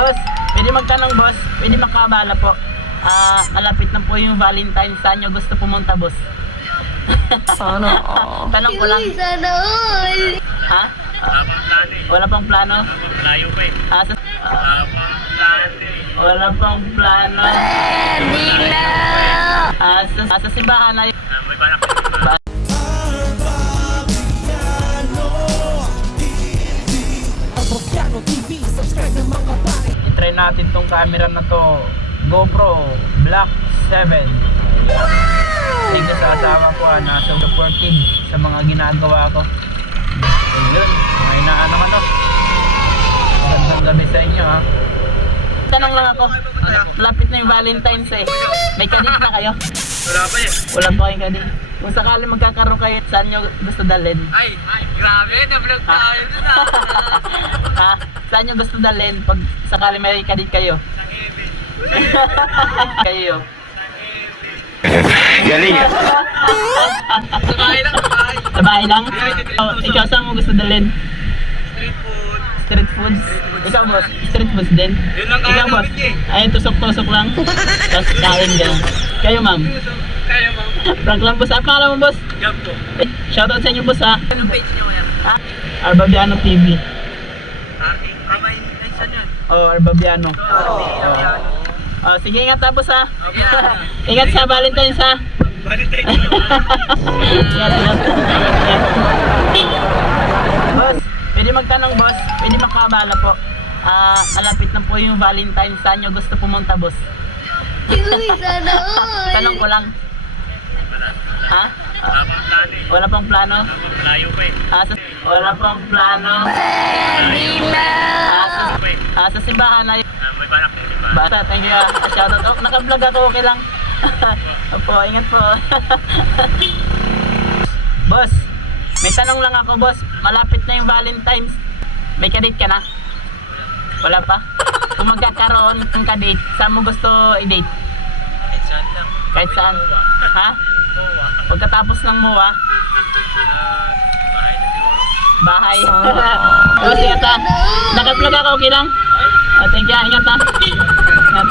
Boss, pwede magtanong boss, pwede makabala po. Malapit na po yung Valentine's. Saan nyo gusto pumunta boss? Sana Tanong ko lang. Sana all. Ha? Wala pang plano? Layo pa eh. Wala pang plano. Hindi na. Sa simbahan na May balak na. i-try natin tong camera na to. GoPro Black 7. Thank you sa asawa ko na supportive sa mga ginagawa ko. Ayun, may naano ka no. Magandang gabi sa inyo ha. Tanong lang ako, lapit na yung Valentine's eh. May kadit na kayo? Wala pa eh. Wala pa kayong kadit. Kung sakali magkakaroon kayo, saan nyo gusto dalhin? Ay, grabe. Na-vlog tayo dun ah. Ha? Saan nyo gusto dalhin pag sakali may kadit kayo? Kayo. Galing ah. Sa bahay lang, sa bahay. Sa bahay lang? Ikaw saan mo gusto dalhin? Street food. Street foods? Ikaw boss, street foods din? Yun lang Ikaw kaya boss, namin eh. ay tusok-tusok lang. Tapos kain ka. Kayo ma'am? Kaya mo. Prank lang boss. Ang pangalan mo boss? Jump po. Shoutout sa inyo boss ha. Anong page nyo yan? Ha? Arbabiano TV. Aking kamay. Ay, saan yun? Oh, Arbabiano. Oh, sige ingat ha boss ha. Ingat sa Valentine's ha. Valentine. Ingat, ingat. Boss, pwede magtanong boss, pwede makabala po. Malapit na po yung Valentine's. Saan nyo gusto pumunta boss? Sana all. Tanong ko lang. Ha? Wala pang plano? Layo pa eh. Wala pang plano. Hindi na. Sa simbahan na May balak na. basta, thank you. Shoutout. Oh, naka-vlog ako, okay lang. Opo, ingat po. Boss, may tanong lang ako boss. Malapit na yung Valentine's. May kadate ka na? Wala pa? Kung magkakaroon ng kadate, saan mo gusto i-date? Kahit saan lang. Kahit saan? Ha? Mowa. Pagkatapos ng MOA, Bahay na siguro. bahay. Boss, ingat ha. Naka-vlog ako, okay lang? Thank you, ingat ha. Ingat.